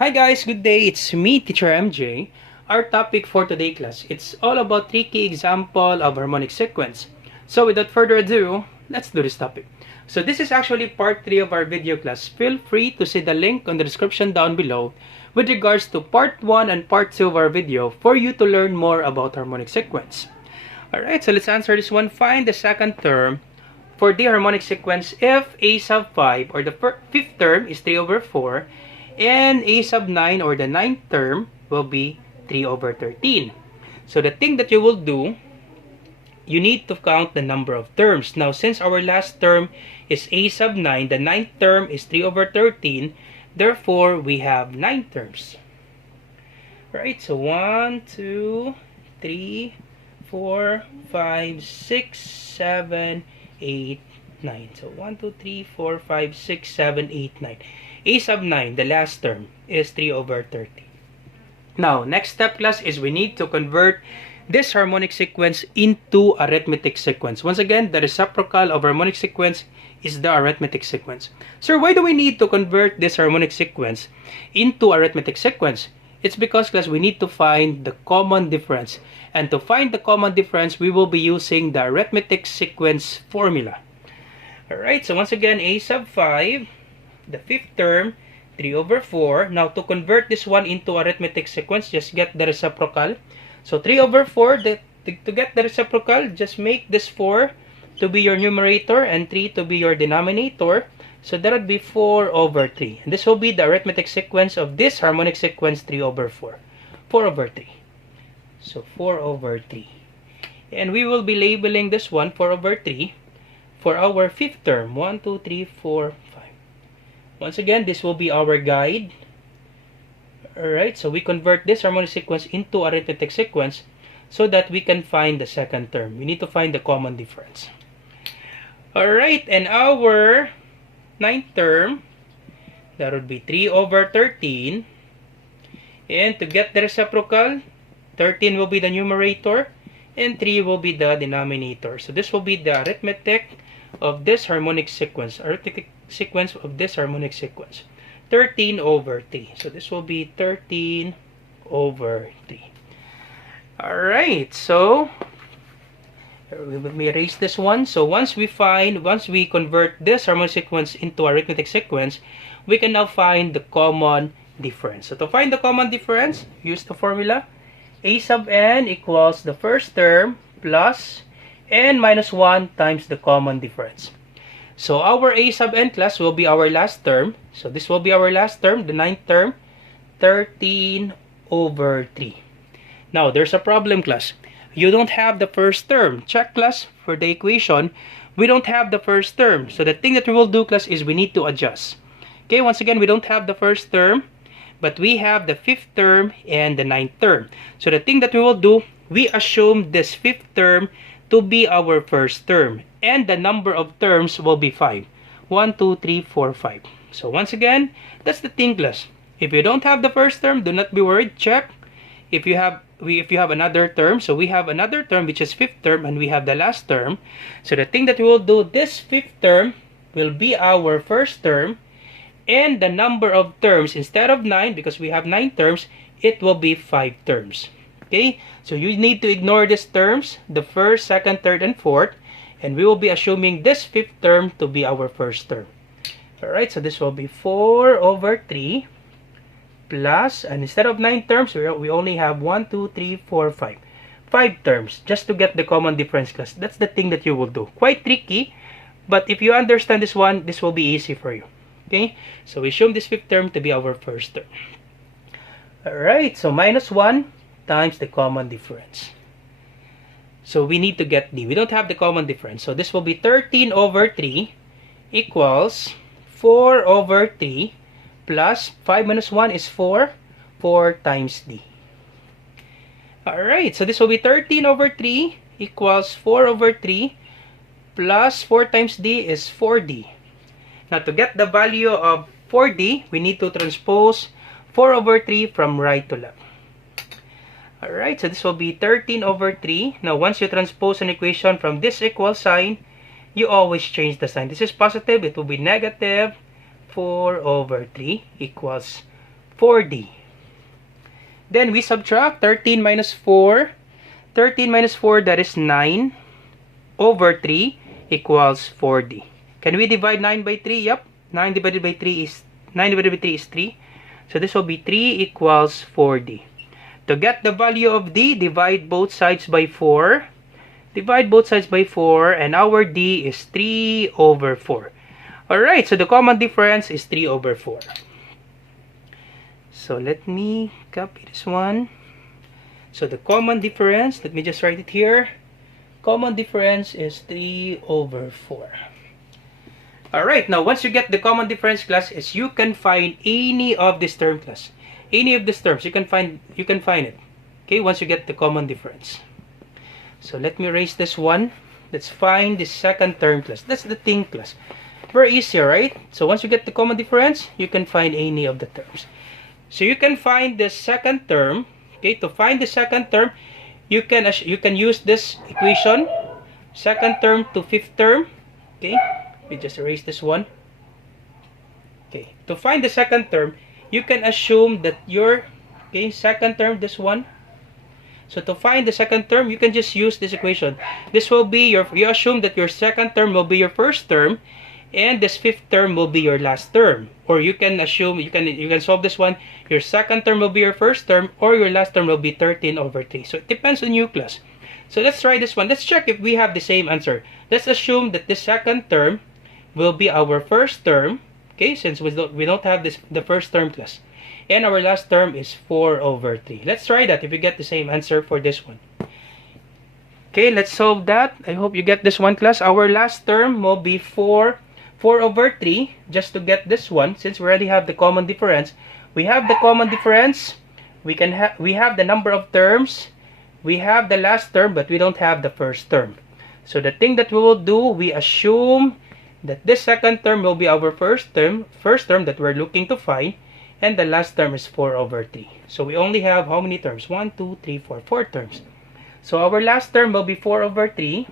Hi guys, good day. It's me, Teacher MJ. Our topic for today class, it's all about tricky example of harmonic sequence. So without further ado, let's do this topic. So this is actually part 3 of our video class. Feel free to see the link on the description down below with regards to part 1 and part 2 of our video for you to learn more about harmonic sequence. Alright, so let's answer this one. Find the second term for the harmonic sequence if a sub 5 or the fifth term is 3 over 4 and a sub 9 or the ninth term will be 3 over 13. So the thing that you will do, you need to count the number of terms. Now, since our last term is a sub 9, the ninth term is 3 over 13. Therefore, we have 9 terms. Right? So 1, 2, 3, 4, 5, 6, 7, 8, 9. So 1, 2, 3, 4, 5, 6, 7, 8, 9. A sub 9, the last term, is 3 over 30. Now, next step class is we need to convert this harmonic sequence into arithmetic sequence. Once again, the reciprocal of harmonic sequence is the arithmetic sequence. So why do we need to convert this harmonic sequence into arithmetic sequence? It's because class, we need to find the common difference. And to find the common difference, we will be using the arithmetic sequence formula. Alright, so once again, a sub 5, the fifth term, 3 over 4. Now, to convert this one into arithmetic sequence, just get the reciprocal. So, 3 over 4, to get the reciprocal, just make this 4 to be your numerator and 3 to be your denominator. So, that would be 4 over 3. And this will be the arithmetic sequence of this harmonic sequence, 3 over 4. 4 over 3. So, 4 over 3. And we will be labeling this one 4 over 3 for our fifth term. 1, 2, 3, 4, 5. Once again, this will be our guide. Alright, so we convert this harmonic sequence into arithmetic sequence so that we can find the second term. We need to find the common difference. Alright, and our ninth term, that would be 3 over 13. And to get the reciprocal, 13 will be the numerator and 3 will be the denominator. So this will be the arithmetic of this harmonic sequence. Arithmetic sequence of this harmonic sequence. 13 over 3. So this will be 13 over 3. Alright, so let me erase this one. So once we convert this harmonic sequence into arithmetic sequence, we can now find the common difference. So to find the common difference, use the formula. A sub n equals the first term plus n minus 1 times the common difference. So our a sub n class will be our last term. So this will be our last term, the ninth term, 13 over 3. Now, there's a problem class. You don't have the first term. Check class for the equation. We don't have the first term. So the thing that we will do class is we need to adjust. Okay, once again, we don't have the first term, but we have the fifth term and the ninth term. So the thing that we will do, we assume this fifth term to be our first term. And the number of terms will be 5. 1, 2, 3, 4, 5. So once again, that's the thing class. If you don't have the first term, do not be worried. Check. If you have another term, so we have another term which is fifth term and we have the last term. So the thing that we will do, this fifth term will be our first term. And the number of terms, instead of 9, because we have 9 terms, it will be 5 terms. Okay? So you need to ignore these terms, the first, second, third, and fourth. And we will be assuming this fifth term to be our first term. Alright, so this will be 4 over 3 plus, and instead of 9 terms, we only have 1, 2, 3, 4, 5. 5 terms, just to get the common difference class. That's the thing that you will do. Quite tricky, but if you understand this one, this will be easy for you. Okay, so we assume this fifth term to be our first term. Alright, so minus 1 times the common difference. So we need to get D. We don't have the common difference. So this will be 13 over 3 equals 4 over 3 plus 5 minus 1 is 4. 4 times D. Alright, so this will be 13 over 3 equals 4 over 3 plus 4 times D is 4D. Now to get the value of 4D, we need to transpose 4 over 3 from right to left. Alright, so this will be 13 over 3. Now, once you transpose an equation from this equal sign, you always change the sign. This is positive, it will be negative 4 over 3 equals 4D. Then we subtract 13 minus 4. 13 minus 4, that is 9 over 3 equals 4D. Can we divide 9 by 3? Yep. 9 divided by 3 is 3. So this will be 3 equals 4D. To get the value of D, divide both sides by 4. Divide both sides by 4, and our D is 3 over 4. Alright, so the common difference is 3 over 4. So let me copy this one. So the common difference, let me just write it here. Common difference is 3 over 4. Alright, now once you get the common difference, class, is you can find any of this term, class. Any of these terms, you can find it. Okay, once you get the common difference. So let me erase this one. Let's find the second term, class. That's the thing, class. Very easy, right? So once you get the common difference, you can find any of the terms. So you can find the second term. Okay, to find the second term, you can use this equation. Second term to fifth term. Okay, we just erase this one. Okay, to find the second term, you can assume that your second term, this one. So to find the second term, you can just use this equation. This will be you assume that your second term will be your first term, and this fifth term will be your last term. Or you can assume, you can solve this one. Your second term will be your first term, or your last term will be 13 over 3. So it depends on you, class. So let's try this one. Let's check if we have the same answer. Let's assume that the second term will be our first term. Okay, since we don't have the first term, class. And our last term is 4 over 3. Let's try that if we get the same answer for this one. Okay, let's solve that. I hope you get this one, class. Our last term will be 4 over 3. Just to get this one, since we already have the common difference, we have the common difference. We have the number of terms. We have the last term, but we don't have the first term. So the thing that we will do, we assume that this second term will be our first term that we're looking to find, and the last term is 4 over 3. So we only have how many terms? 1, 2, 3, 4. 4 terms. So our last term will be 4 over 3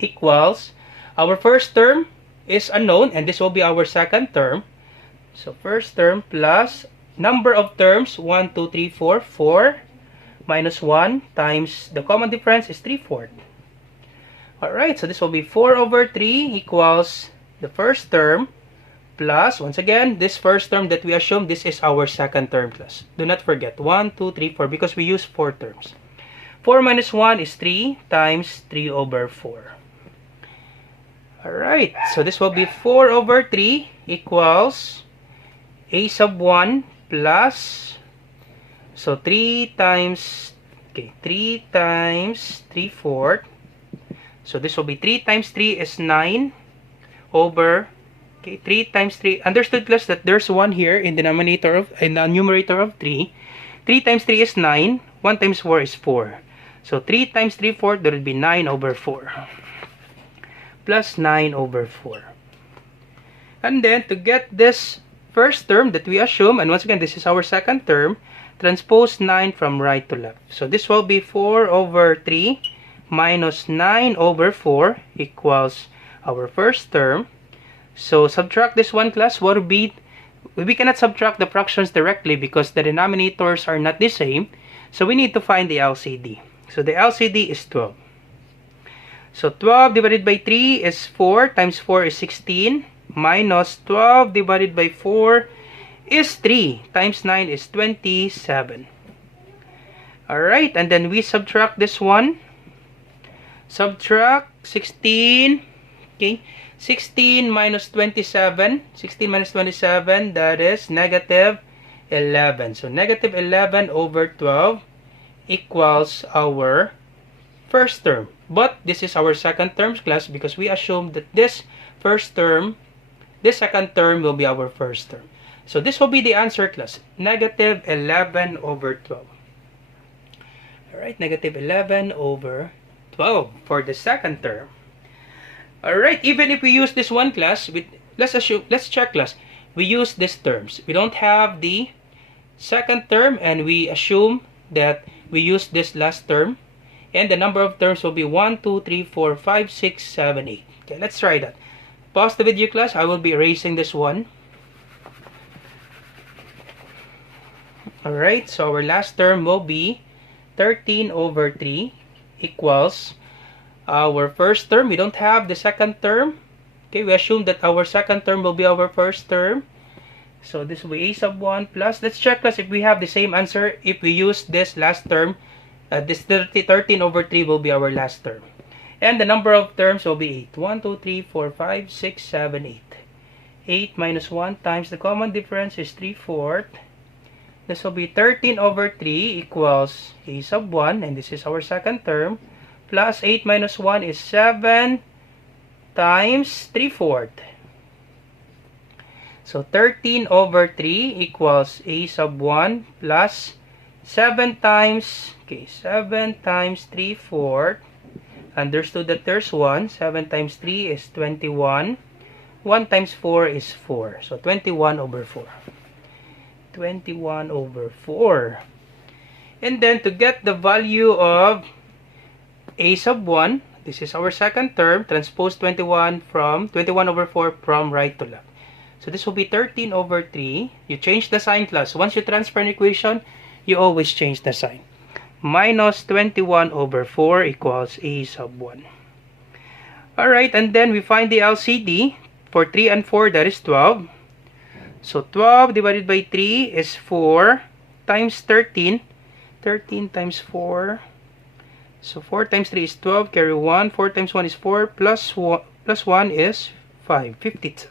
equals, our first term is unknown, and this will be our second term. So first term plus number of terms, 1, 2, 3, 4. 4 minus 1 times the common difference is 3/4. Alright, so this will be 4 over 3 equals the first term plus, once again, this first term that we assume, this is our second term, class. Do not forget, 1, 2, 3, 4, because we use 4 terms. 4 minus 1 is 3 times 3 over 4. Alright, so this will be 4 over 3 equals a sub 1 plus, so 3 times 3/4. So this will be 3 times 3 is 9 over 3 times 3. Understood, class, that there's 1 here in the numerator of 3. 3 times 3 is 9. 1 times 4 is 4. So 3 times 3/4, that would be 9 over 4. Plus 9 over 4. And then to get this first term that we assume, and once again, this is our second term, transpose 9 from right to left. So this will be 4 over 3 minus 9 over 4 equals our first term. So subtract this one, class. What would be, we cannot subtract the fractions directly because the denominators are not the same. So we need to find the LCD. So the LCD is 12. So 12 divided by 3 is 4 times 4 is 16 minus 12 divided by 4 is 3 times 9 is 27. Alright, and then we subtract this one. Subtract 16. Okay, 16 minus 27. 16 minus 27, that is negative 11. So negative 11 over 12 equals our first term. But this is our second term, class, because we assume that this second term will be our first term. So this will be the answer, class. Negative 11 over 12. Alright, negative 11 over 12 for the second term. Alright, even if we use this one, class, let's check, class. We use these terms. We don't have the second term, and we assume that we use this last term. And the number of terms will be 1, 2, 3, 4, 5, 6, 7, 8. Okay, let's try that. Pause the video, class. I will be erasing this one. Alright, so our last term will be 13 over 3 equals our first term. We don't have the second term. Okay, we assume that our second term will be our first term. So this will be a sub 1 plus. Let's check class if we have the same answer if we use this last term. This 13 over 3 will be our last term. And the number of terms will be 8. 1, 2, 3, 4, 5, 6, 7, 8. 8 minus 1 times the common difference is 3/4. This will be 13 over 3 equals a sub 1, and this is our second term, plus 8 minus 1 is 7 times 3/4. So 13 over 3 equals a sub 1 plus 7 times 3/4. Understood that there's 1. 7 times 3 is 21. 1 times 4 is 4. So 21 over 4. 21 over 4. And then to get the value of a sub 1, this is our second term, transpose 21 over 4 from right to left. So this will be 13 over 3. You change the sign class. Once you transfer an equation, you always change the sign. Minus 21 over 4 equals a sub 1. Alright, and then we find the LCD. For 3 and 4, that is 12. So 12 divided by 3 is 4 times 13. 13 times 4. So 4 times 3 is 12, carry 1. 4 times 1 is 4, plus 1 is 5, 52.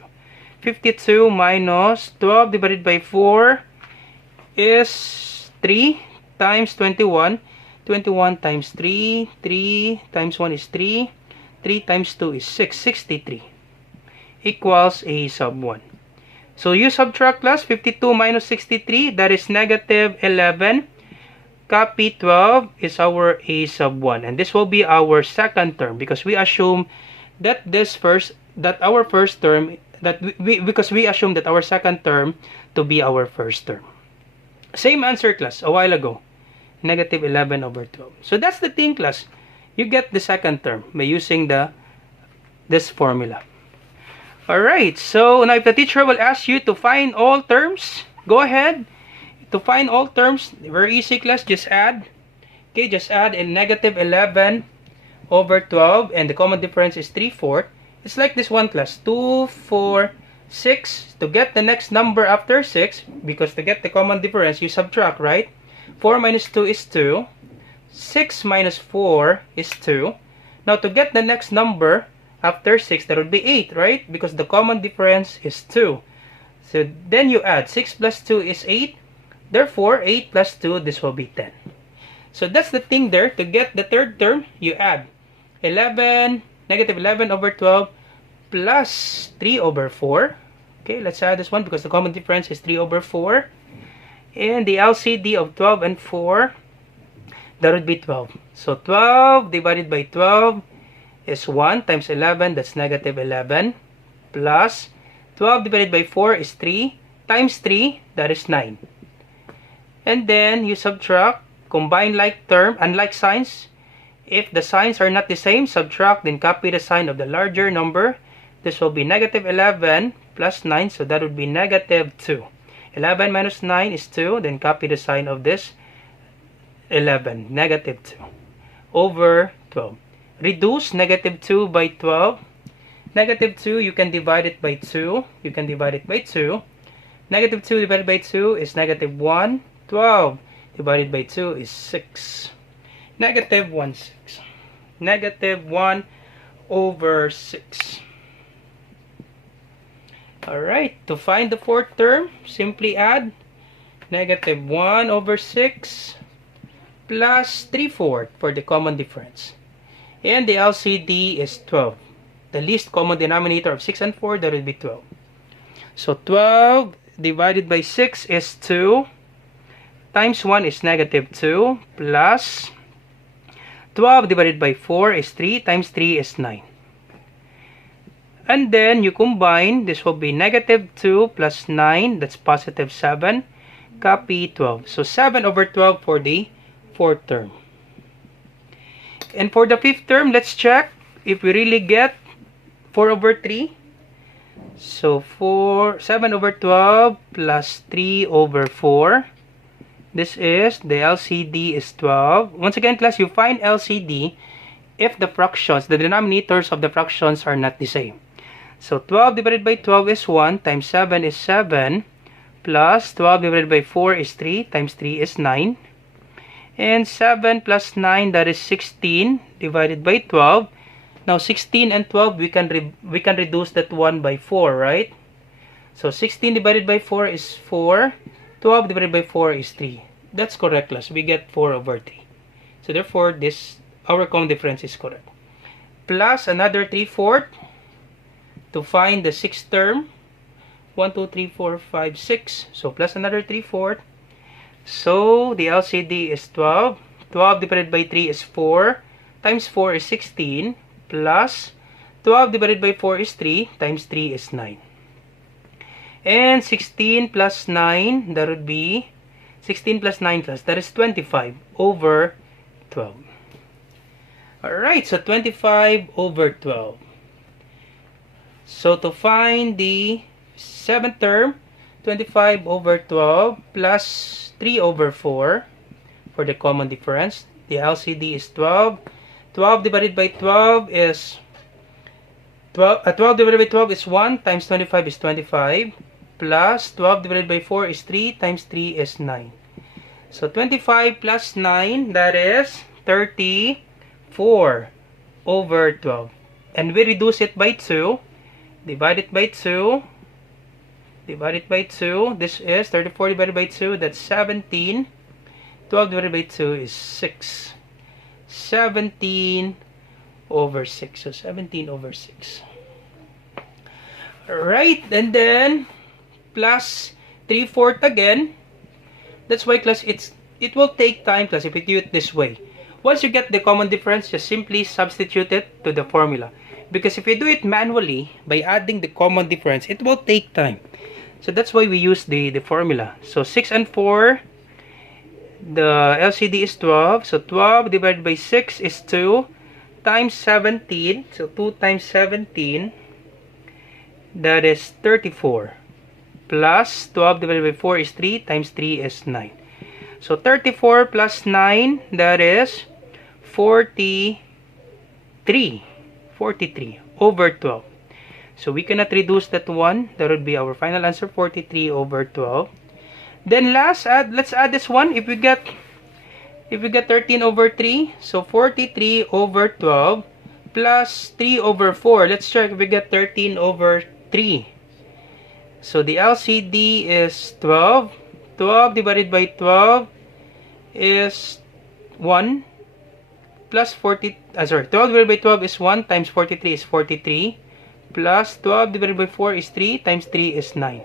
52 minus 12 divided by 4 is 3 times 21. 21 times 3. 3 times 1 is 3. 3 times 2 is 6. 63 equals a sub 1. So you subtract class 52 minus 63, that is negative 11. Copy 12 is our a sub 1, and this will be our second term because we assume that our second term to be our first term. Same answer class a while ago, negative 11 over 12. So that's the thing class, you get the second term by using this formula. Alright, so now if the teacher will ask you to find all terms, go ahead. To find all terms, very easy class, just add. Okay, just add in negative 11 over 12, and the common difference is 3/4. It's like this one class, 2, 4, 6. To get the next number after 6, because to get the common difference, you subtract, right? 4 minus 2 is 2. 6 minus 4 is 2. Now to get the next number after 6, that would be 8, right? Because the common difference is 2. So then you add 6 plus 2 is 8. Therefore, 8 plus 2, this will be 10. So that's the thing there. To get the third term, you add negative 11 over 12 plus 3 over 4. Okay, let's add this one because the common difference is 3 over 4. And the LCD of 12 and 4, that would be 12. So 12 divided by 12 is 1 times 11, that's negative 11, plus 12 divided by 4 is 3, times 3, that is 9. And then you subtract, combine like term, unlike signs. If the signs are not the same, subtract, then copy the sign of the larger number. This will be negative 11 plus 9, so that would be negative 2. 11 minus 9 is 2, then copy the sign of this 11, negative 2, over 12. Reduce negative 2 by 12. Negative 2, you can divide it by 2. You can divide it by 2. Negative 2 divided by 2 is negative 1. 12 divided by 2 is 6. Negative 1, 6. Negative 1 over 6. Alright, to find the fourth term, simply add negative 1 over 6 plus 3/4 for the common difference. And the LCD is 12. The least common denominator of 6 and 4, that will be 12. So 12 divided by 6 is 2. Times 1 is negative 2. Plus 12 divided by 4 is 3. Times 3 is 9. And then you combine. This will be negative 2 plus 9. That's positive 7. Copy 12. So 7 over 12 for the fourth term. And for the fifth term, let's check if we really get 4 over 3. So 7 over 12 plus 3 over 4. This is the LCD is 12. Once again, class, you find LCD if the fractions, the denominators of the fractions are not the same. So 12 divided by 12 is 1, times 7 is 7, plus 12 divided by 4 is 3, times 3 is 9. And 7 plus 9, that is 16, divided by 12. Now 16 and 12, we can reduce that 1 by 4, right? So 16 divided by 4 is 4. 12 divided by 4 is 3. That's correct, class. We get 4 over 3. So therefore, our common difference is correct. Plus another 3/4 to find the sixth term. 1, 2, 3, 4, 5, 6. So plus another 3/4. So the LCD is 12. 12 divided by 3 is 4. Times 4 is 16. Plus 12 divided by 4 is 3. Times 3 is 9. And 16 plus 9, that would be 16 plus 9 plus, that is 25 over 12. Alright, so 25 over 12. So to find the seventh term, 25 over 12 plus 3 over 4 for the common difference. The LCD is 12. 12 divided by 12 is 12 divided by 12 is 1, times 25 is 25. Plus 12 divided by 4 is 3, times 3 is 9. So 25 plus 9, that is 34 over 12. And we reduce it by 2. Divide it by 2. Divide it by 2. This is 34 divided by 2, that's 17. 12 divided by 2 is 6. 17 over 6. So 17 over 6. Alright, and then plus 3/4 again. That's why, class, it will take time, class, if you do it this way. Once you get the common difference, just simply substitute it to the formula. Because if you do it manually, by adding the common difference, it will take time. So that's why we use the formula. So 6 and 4, the LCD is 12. So 12 divided by 6 is 2, times 17. So 2 times 17, that is 34. Plus 12 divided by 4 is 3, times 3 is 9. So 34 plus 9, that is 43. 43 over 12. So we cannot reduce that one. That would be our final answer, 43 over 12. Then let's add this one. If we get 13 over 3, so 43 over 12 plus 3 over 4. Let's check if we get 13 over 3. So the LCD is 12. 12 divided by 12 is 1 plus 12 divided by 12 is 1, times 43 is 43, plus 12 divided by 4 is 3, times 3 is 9.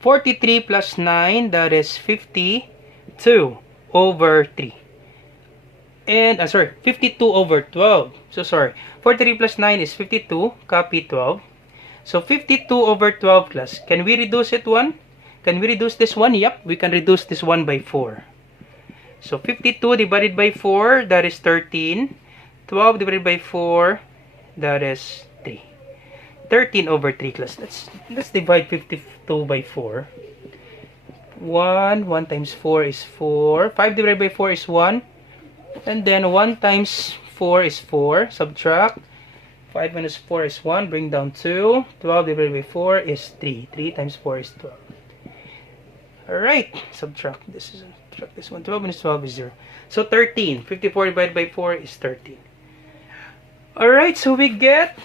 43 plus 9, that is 52 over 3. And 52 over 12. So sorry, 43 plus 9 is 52, copy 12. So 52 over 12, class. Can we reduce it 1? Can we reduce this one? Yep, we can reduce this one by 4. So 52 divided by 4, that is 13. 12 divided by 4, that is 3. 13 over 3, class. Let's divide 52 by 4. 1 times 4 is 4. 5 divided by 4 is 1. And then 1 times 4 is 4. Subtract. 5 minus 4 is 1. Bring down 2. 12 divided by 4 is 3. 3 times 4 is 12. Alright. Subtract this one. 12 minus 12 is 0. So 13. 54 divided by 4 is 13. Alright. So we get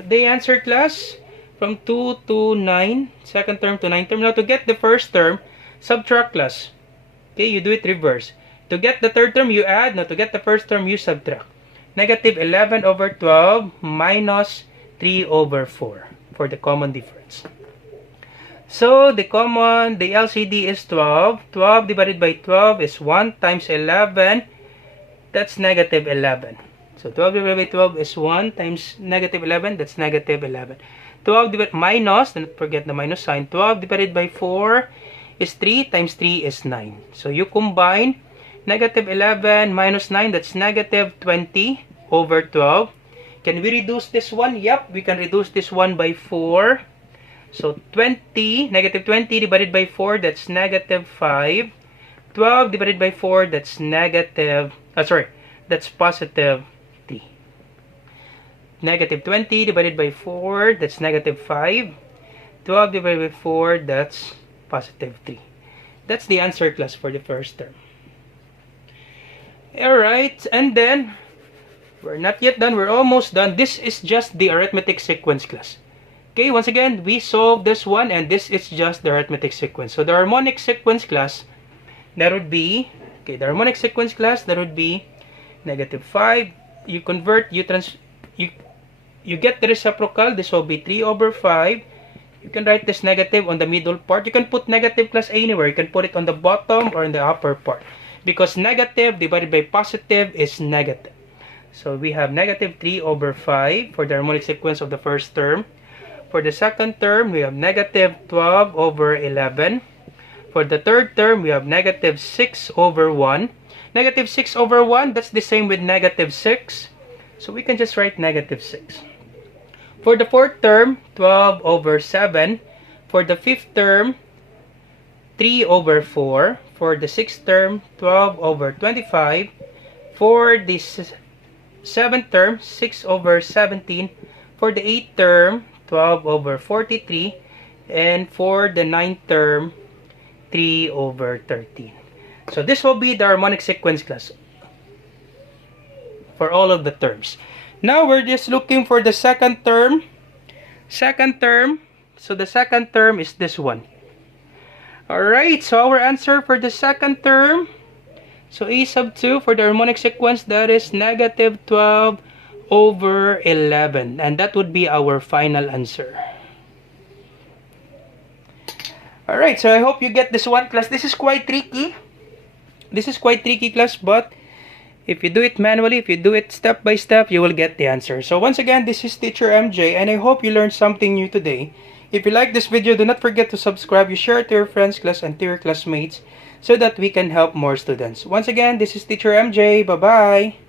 the answer, class, from 2 to 9. Second term to 9 term. Now to get the first term, subtract, class. Okay, you do it reverse. To get the third term, you add. Now to get the first term, you subtract. Negative 11 over 12 minus 3 over 4 for the common difference. So the LCD is 12. 12 divided by 12 is 1 times 11. That's negative 11. So 12 divided by 12 is 1 times negative 11. That's negative 11. 12 divided minus, don't forget the minus sign. 12 divided by 4 is 3 times 3 is 9. So you combine negative 11 minus 9, that's negative 20 over 12. Can we reduce this one? Yep, we can reduce this one by 4. So 20, negative 20 divided by 4, that's negative 5. 12 divided by 4, that's negative, that's positive 3. Negative 20 divided by 4, that's negative 5. 12 divided by 4, that's positive 3. That's the answer, class, for the first term. Alright, and then, we're not yet done, we're almost done. This is just the arithmetic sequence, class. Okay, once again, we solved this one, and this is just the arithmetic sequence. So the harmonic sequence, class, that would be, the harmonic sequence, class, that would be negative 5. You convert, you get the reciprocal. This will be 3 over 5. You can write this negative on the middle part. You can put negative, class, anywhere. You can put it on the bottom or in the upper part. Because negative divided by positive is negative. So we have negative 3 over 5 for the harmonic sequence of the first term. For the second term, we have negative 12 over 11. For the third term, we have negative 6 over 1. Negative 6 over 1, that's the same with negative 6. So we can just write negative 6. For the fourth term, 12 over 7. For the fifth term, 3 over 4. For the sixth term, 12 over 25. For the seventh term, 6 over 17. For the eighth term, 12 over 43. And for the ninth term, 3 over 13. So this will be the harmonic sequence, class, for all of the terms. Now we're just looking for the second term. Second term. So the second term is this one. Alright, so our answer for the second term. So a sub 2 for the harmonic sequence, that is negative 12 over 11. And that would be our final answer. Alright, so I hope you get this one, class. This is quite tricky. Class, but if you do it manually, if you do it step by step, you will get the answer. So once again, this is Teacher MJ, and I hope you learned something new today. If you like this video, do not forget to subscribe, you share it to your friends, class, and to your classmates so that we can help more students. Once again, this is Teacher MJ. Bye-bye.